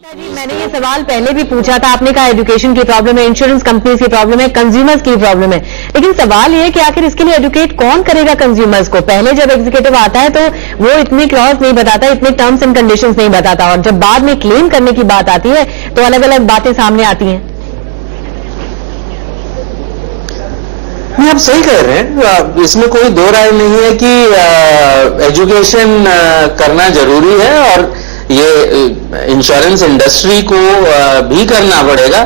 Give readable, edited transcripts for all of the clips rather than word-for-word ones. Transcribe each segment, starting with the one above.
जी, मैंने ये सवाल पहले भी पूछा था। आपने कहा एजुकेशन की प्रॉब्लम है, इंश्योरेंस कंपनीज की प्रॉब्लम है, कंज्यूमर्स की प्रॉब्लम है। लेकिन सवाल ये है कि आखिर इसके लिए एजुकेट कौन करेगा कंज्यूमर्स को? पहले जब एग्जीक्यूटिव आता है तो वो इतनी क्लॉज नहीं बताता, इतने टर्म्स एंड कंडीशंस नहीं बताता, और जब बाद में क्लेम करने की बात आती है तो अलग अलग बातें सामने आती हैं। नहीं, आप सही कह रहे हैं। इसमें कोई दो राय नहीं है कि एजुकेशन करना जरूरी है, और ये इंश्योरेंस इंडस्ट्री को भी करना पड़ेगा,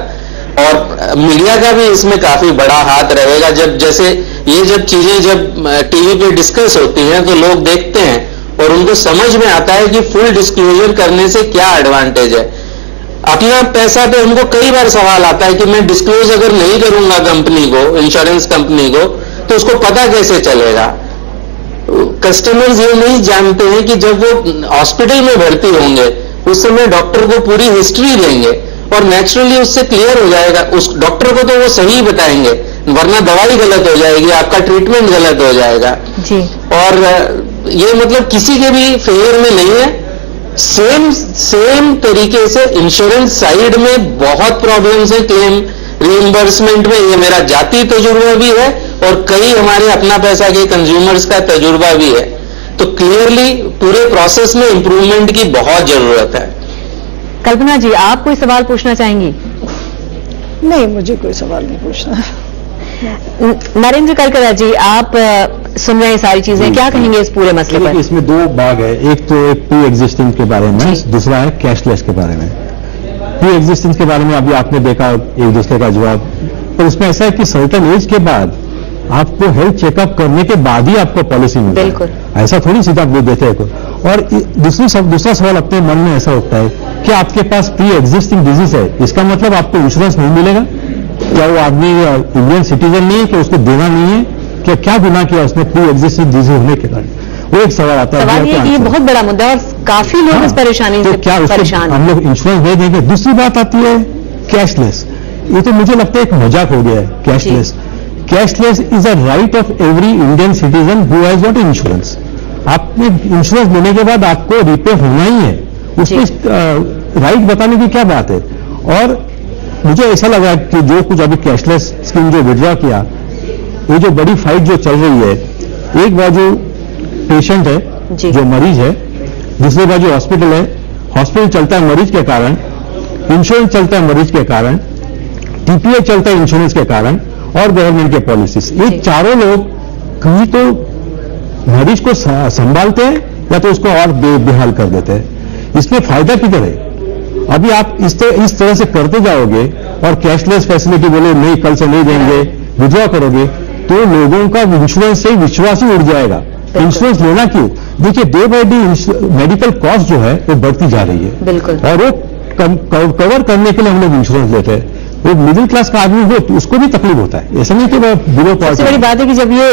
और मीडिया का भी इसमें काफी बड़ा हाथ रहेगा। जब चीजें टीवी पे डिस्कस होती हैं तो लोग देखते हैं और उनको समझ में आता है कि फुल डिस्क्लोजर करने से क्या एडवांटेज है। अपना पैसा पे उनको कई बार सवाल आता है कि मैं डिस्क्लोज अगर नहीं करूंगा कंपनी को, इंश्योरेंस कंपनी को, तो उसको पता कैसे चलेगा। कस्टमर्स ये नहीं जानते हैं कि जब वो हॉस्पिटल में भर्ती होंगे उस समय डॉक्टर को पूरी हिस्ट्री देंगे और नेचुरली उससे क्लियर हो जाएगा। उस डॉक्टर को तो वो सही बताएंगे, वरना दवाई गलत हो जाएगी, आपका ट्रीटमेंट गलत हो जाएगा जी। और ये मतलब किसी के भी फेवर में नहीं है। सेम तरीके से इंश्योरेंस साइड में बहुत प्रॉब्लम्स है क्लेम रिइंबर्समेंट में। ये मेरा जाती तजुर्बा भी है और कई हमारे अपना पैसा के कंज्यूमर्स का तजुर्बा भी है। तो क्लियरली पूरे प्रोसेस में इंप्रूवमेंट की बहुत जरूरत है। कल्पना जी, आप कोई सवाल पूछना चाहेंगी? नहीं, मुझे कोई सवाल नहीं पूछना। नरेंद्र करकरा जी, आप सुन रहे हैं सारी चीजें, क्या कहेंगे इस पूरे मसले पर? इसमें दो भाग है, एक तो प्री एग्जिस्टिंग के बारे में, दूसरा है कैशलेस के बारे में। प्री एग्जिस्टिंग के बारे में अभी आपने देखा एक दूसरे का जवाब, पर इसमें ऐसा है कि सर्टेन एज के बाद आपको हेल्थ चेकअप करने के बाद ही आपको पॉलिसी मिलती है। बिल्कुल, ऐसा थोड़ी सीधा आप देते हैं। और दूसरा सवाल अपने मन में ऐसा उठता है कि आपके पास प्री एग्जिस्टिंग डिजीज है, इसका मतलब आपको इंश्योरेंस नहीं मिलेगा? क्या वो आदमी इंडियन सिटीजन नहीं है कि उसको देना नहीं है? क्या गुनाह किया उसने प्री एग्जिस्टिंग डिजीज होने के कारण? वो एक सवाल आता है। सवाल ये बहुत बड़ा मुद्दा है और काफी लोग इस परेशानी से परेशान हैं। हम लोग इंश्योरेंस दे देंगे। दूसरी बात आती है कैशलेस। ये तो मुझे लगता है एक मजाक हो गया है cashless. Cashless is a right of every Indian citizen who has got insurance. आपने इंश्योरेंस लेने के बाद आपको रिपे होना ही है, उसमें राइट बताने की क्या बात है? और मुझे ऐसा लगा कि जो कुछ अभी कैशलेस स्कीम जो विड्रॉ किया, ये जो बड़ी फाइट जो चल रही है, एक बाजू पेशेंट है जो मरीज है, दूसरी बाजू हॉस्पिटल है। हॉस्पिटल चलता है मरीज के कारण, इंश्योरेंस चलता है मरीज के कारण, टीपीए चलता है इंश्योरेंस के कारण, और गवर्नमेंट के पॉलिसीज। ये चारों लोग कहीं तो मरीज को संभालते हैं या तो उसको और बेहाल कर देते हैं। इसमें फायदा किधर है? अभी आप इस तरह से करते जाओगे और कैशलेस फैसिलिटी बोले नहीं, कल से नहीं देंगे, विड्रॉ करोगे, तो लोगों का इंश्योरेंस से विश्वास ही उड़ जाएगा। इंश्योरेंस लेना क्यों? देखिए, day by day medical cost जो है वो बढ़ती जा रही है। बिल्कुल। और वो कवर करने के लिए हम लोग इंश्योरेंस लेते हैं। वो मिडिल क्लास का आदमी हो तो उसको भी तकलीफ होता है। ऐसा नहीं कि बिलो पॉइंट। सबसे बड़ी बात है कि जब ये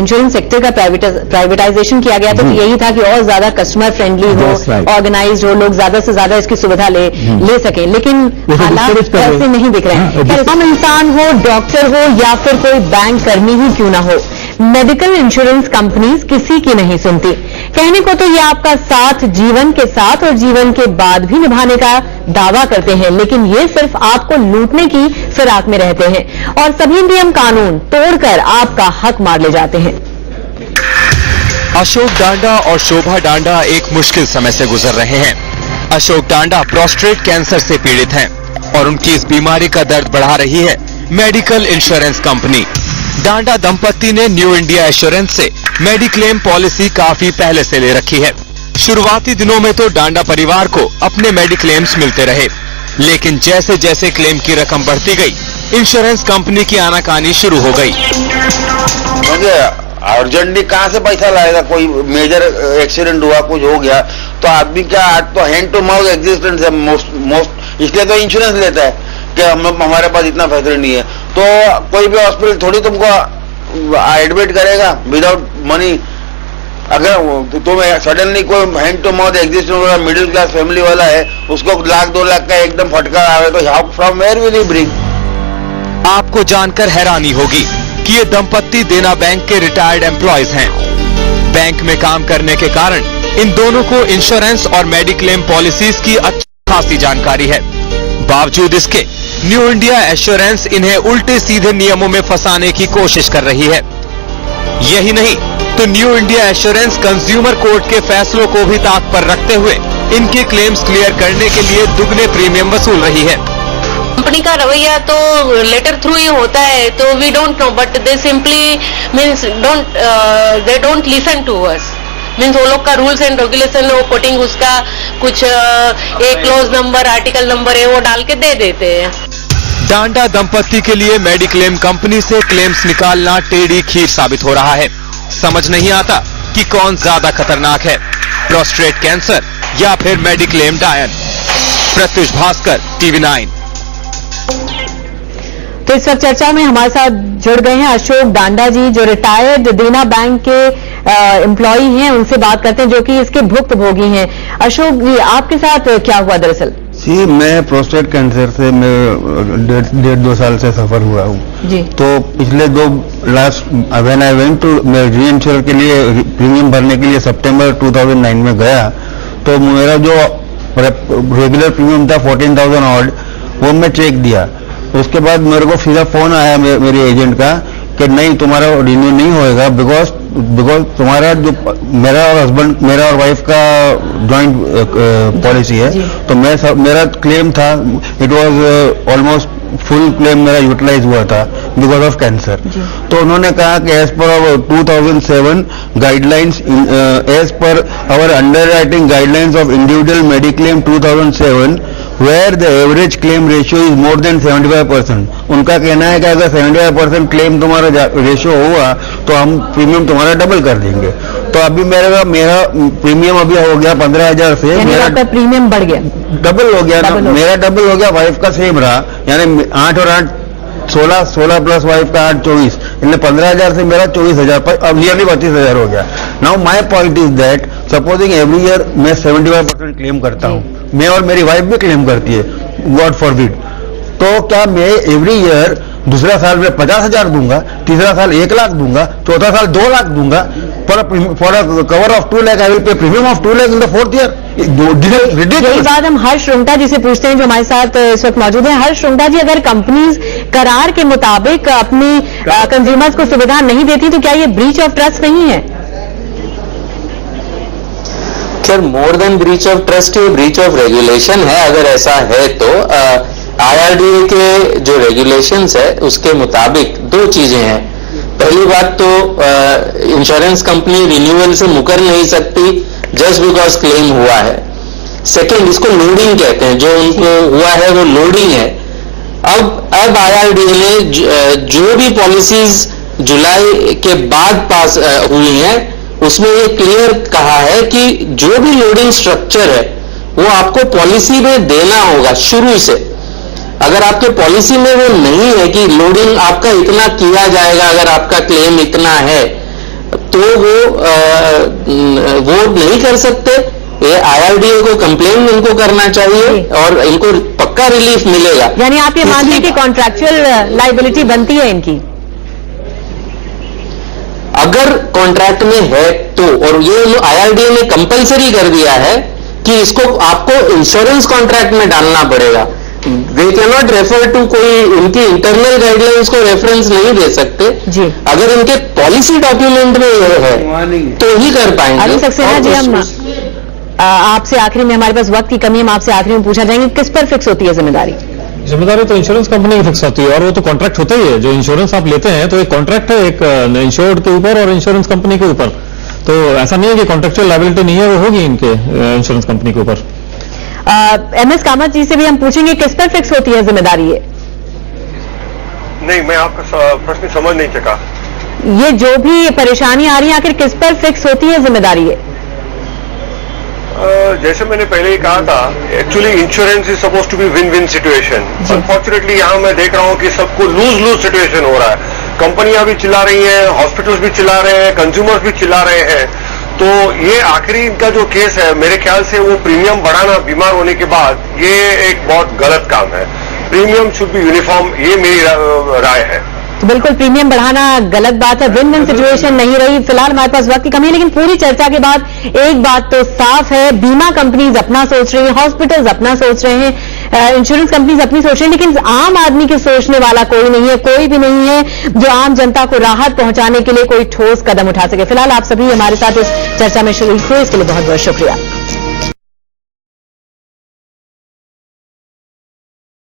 इंश्योरेंस सेक्टर का प्राइवेटाइजेशन किया गया था तो यही था कि और ज्यादा कस्टमर फ्रेंडली हो, ऑर्गेनाइज्ड हो, लोग ज्यादा से ज्यादा इसकी सुविधा ले सके। लेकिन हालात ऐसे नहीं दिख रहे हैं। आम इंसान हो, डॉक्टर हो या फिर कोई बैंक कर्मी ही क्यों ना हो, मेडिकल इंश्योरेंस कंपनीज किसी की नहीं सुनती। कहने को तो ये आपका साथ जीवन के साथ और जीवन के बाद भी निभाने का दावा करते हैं, लेकिन ये सिर्फ आपको लूटने की फिराक में रहते हैं और सभी नियम कानून तोड़कर आपका हक मार ले जाते हैं। अशोक डांडा और शोभा डांडा एक मुश्किल समय से गुजर रहे हैं। अशोक डांडा प्रोस्टेट कैंसर से पीड़ित हैं और उनकी इस बीमारी का दर्द बढ़ा रही है मेडिकल इंश्योरेंस कंपनी। डांडा दंपत्ति ने न्यू इंडिया एश्योरेंस से मेडिक्लेम पॉलिसी काफी पहले से ले रखी है। शुरुआती दिनों में तो डांडा परिवार को अपने मेडिक्लेम्स मिलते रहे, लेकिन जैसे जैसे क्लेम की रकम बढ़ती गई, इंश्योरेंस कंपनी की आनाकानी शुरू हो गई। अर्जेंटली कहाँ से पैसा लाएगा? कोई मेजर एक्सीडेंट हुआ, कुछ हो गया तो आदमी क्या, आज तो हैंड टू माउथ एग्जिस्टेंस है मोस्ट, इसलिए तो इंश्योरेंस लेता है कि हमारे पास इतना फैसिलिटी नहीं है। तो कोई भी हॉस्पिटल थोड़ी तुमको एडमिट करेगा विदाउट मनी। अगर तुम्हें सडनली कोई हैंड टू माउथ एग्जिस्टेंस वाला मिडिल क्लास फैमिली वाला है, उसको 1-2 लाख का एकदम फटकार आवे तो from where will he bring? आपको जानकर हैरानी होगी कि ये दंपत्ति देना बैंक के रिटायर्ड एम्प्लॉयज हैं। बैंक में काम करने के कारण इन दोनों को इंश्योरेंस और मेडिक्लेम पॉलिसीज की खासी जानकारी है। बावजूद इसके न्यू इंडिया एश्योरेंस इन्हें उल्टे सीधे नियमों में फंसाने की कोशिश कर रही है। यही नहीं तो new India assurance consumer court के फैसलों को भी ताक पर रखते हुए इनके क्लेम्स क्लियर करने के लिए दुगने प्रीमियम वसूल रही है। कंपनी का रवैया तो लेटर थ्रू ही होता है, तो we don't know, but they simply means they don't listen to us. Means वो लोग का रूल्स एंड रेगुलेशन वो कोटिंग उसका कुछ एक क्लोज नंबर आर्टिकल नंबर है वो डाल के दे देते हैं। डांडा दंपत्ति के लिए मेडिक्लेम कंपनी से क्लेम्स निकालना टेढ़ी खीर साबित हो रहा है। समझ नहीं आता कि कौन ज्यादा खतरनाक है, प्रोस्टेट कैंसर या फिर मेडिक्लेम डायन। प्रत्युष भास्कर, TV9। तो इस सब चर्चा में हमारे साथ जुड़ गए हैं अशोक डांडा जी, जो रिटायर्ड देना बैंक के एम्प्लॉई हैं। उनसे बात करते हैं, जो कि इसके भुक्तभोगी हैं। अशोक जी, आपके साथ क्या हुआ दरअसल? जी, मैं प्रोस्टेट कैंसर से मैं 1.5-2 साल से सफर हुआ हूँ जी। तो पिछले व्हेन आई वेंट टू मैं री इंश्योर के लिए प्रीमियम भरने के लिए सितंबर 2009 में गया, तो मेरा जो रेगुलर प्रीमियम था 14,000 ऑड, वो मैं चेक दिया। उसके बाद मेरे को सीधा फोन आया मेरे एजेंट का कि नहीं, तुम्हारा रिन्यू नहीं होएगा बिकॉज तुम्हारा जो मेरा और वाइफ का जॉइंट पॉलिसी है, तो मेरा क्लेम था, it was almost full claim मेरा यूटिलाइज हुआ था बिकॉज ऑफ कैंसर। तो उन्होंने कहा कि as per 2007 guidelines, as per our underwriting guidelines of individual mediclaim 2007 where the average claim ratio is more than 75%. उनका कहना है कि अगर 75% क्लेम तुम्हारा रेशियो हुआ तो हम प्रीमियम तुम्हारा डबल कर देंगे। तो अभी मेरा प्रीमियम अभी हो गया 15,000 से, मेरा प्रीमियम बढ़ गया, डबल हो गया, मेरा डबल हो गया, वाइफ का सेम रहा, यानी 8 और 8 16 प्लस वाइफ का 8 24, इनने 15,000 से मेरा 24,000, अब नियरली 32,000 हो गया। Now my point is that supposing every year मैं 75% क्लेम करता हूँ, मैं और मेरी वाइफ भी क्लेम करती है, गॉड फॉरबिड, तो क्या मैं एवरी ईयर दूसरा साल में 50,000 दूंगा, तीसरा साल 1 लाख दूंगा, चौथा साल 2 लाख दूंगा, for cover of 2 lakh I will pay premium of 2 lakh in the 4th year? यही बात हम हर्ष रुंगटा जी से पूछते हैं, जो हमारे साथ इस वक्त मौजूद हैं। हर्ष रुंगटा जी, अगर कंपनीज करार के मुताबिक अपनी कंज्यूमर्स को सुविधा नहीं देती तो क्या ये ब्रीच ऑफ ट्रस्ट नहीं है? खैर, more than breach of trust, ये ब्रीच ऑफ रेगुलेशन है। अगर ऐसा है तो IRDA के जो रेगुलेशंस है उसके मुताबिक 2 चीजें हैं। पहली बात तो इंश्योरेंस कंपनी रिन्यूअल से मुकर नहीं सकती जस्ट बिकॉज क्लेम हुआ है। सेकंड, इसको लोडिंग कहते हैं, जो उनको हुआ है वो लोडिंग है। अब IRDA ने जो भी पॉलिसीज जुलाई के बाद पास हुई हैं उसमें ये क्लियर कहा है कि जो भी लोडिंग स्ट्रक्चर है वो आपको पॉलिसी में देना होगा शुरू से। अगर आपके पॉलिसी में वो नहीं है कि लोडिंग आपका इतना किया जाएगा, अगर आपका क्लेम इतना है, तो वो नहीं कर सकते। ये IRDA को कंप्लेन इनको करना चाहिए और इनको पक्का रिलीफ मिलेगा। यानी आप ये मान लीजिए कि कॉन्ट्रैक्चुअल लाइबिलिटी बनती है इनकी, अगर कॉन्ट्रैक्ट में है तो। और ये IRDA ने कंपलसरी कर दिया है कि इसको आपको इंश्योरेंस कॉन्ट्रैक्ट में डालना पड़ेगा। वे कैन नॉट रेफर टू कोई उनकी इंटरनल गाइडलाइंस को रेफरेंस नहीं दे सकते जी। अगर इनके पॉलिसी डॉक्यूमेंट में ये है तो ही कर पाएंगे। अभी सक्सेना जी, हम आपसे आखिरी में, हमारे पास वक्त की कमी है, हम आपसे आखिरी में पूछना चाहेंगे किस पर फिक्स होती है जिम्मेदारी? जिम्मेदारी तो इंश्योरेंस कंपनी की फिक्स होती है, और वो तो कॉन्ट्रैक्ट होता ही है। जो इंश्योरेंस आप लेते हैं तो एक कॉन्ट्रैक्ट है, एक इंश्योर्ड के ऊपर और इंश्योरेंस कंपनी के ऊपर। तो ऐसा नहीं है कि कॉन्ट्रैक्चुअल लायबिलिटी नहीं है, वो होगी इनके इंश्योरेंस कंपनी के ऊपर। MS कामत जी से भी हम पूछेंगे किस पर फिक्स होती है जिम्मेदारी ये? नहीं, मैं आपका प्रश्न समझ नहीं सका। ये जो भी परेशानी आ रही है आखिर किस पर फिक्स होती है जिम्मेदारी ये? जैसे मैंने पहले ही कहा था, actually insurance is suppose to be win win situation. Unfortunately यहाँ मैं देख रहा हूँ कि सबको लूज लूज सिचुएशन हो रहा है। कंपनियां भी चिल्ला रही हैं, हॉस्पिटल्स भी चिल्ला रहे हैं, कंज्यूमर्स भी चिल्ला रहे हैं। तो ये आखिरी इनका जो केस है, मेरे ख्याल से वो प्रीमियम बढ़ाना बीमार होने के बाद, ये एक बहुत गलत काम है। प्रीमियम शुड बी यूनिफॉर्म, ये मेरी राय है। तो बिल्कुल प्रीमियम बढ़ाना गलत बात है, विन विन सिचुएशन नहीं रही। फिलहाल हमारे पास वक्त की कमी है, लेकिन पूरी चर्चा के बाद एक बात तो साफ है, बीमा कंपनीज अपना सोच रही हैं, हॉस्पिटल्स अपना सोच रहे हैं, इंश्योरेंस कंपनीज अपनी सोच रही हैं, लेकिन आम आदमी के सोचने वाला कोई नहीं है, कोई भी नहीं है जो आम जनता को राहत पहुंचाने के लिए कोई ठोस कदम उठा सके। फिलहाल आप सभी हमारे साथ इस चर्चा में शरीक हुए, इसके लिए बहुत बहुत शुक्रिया।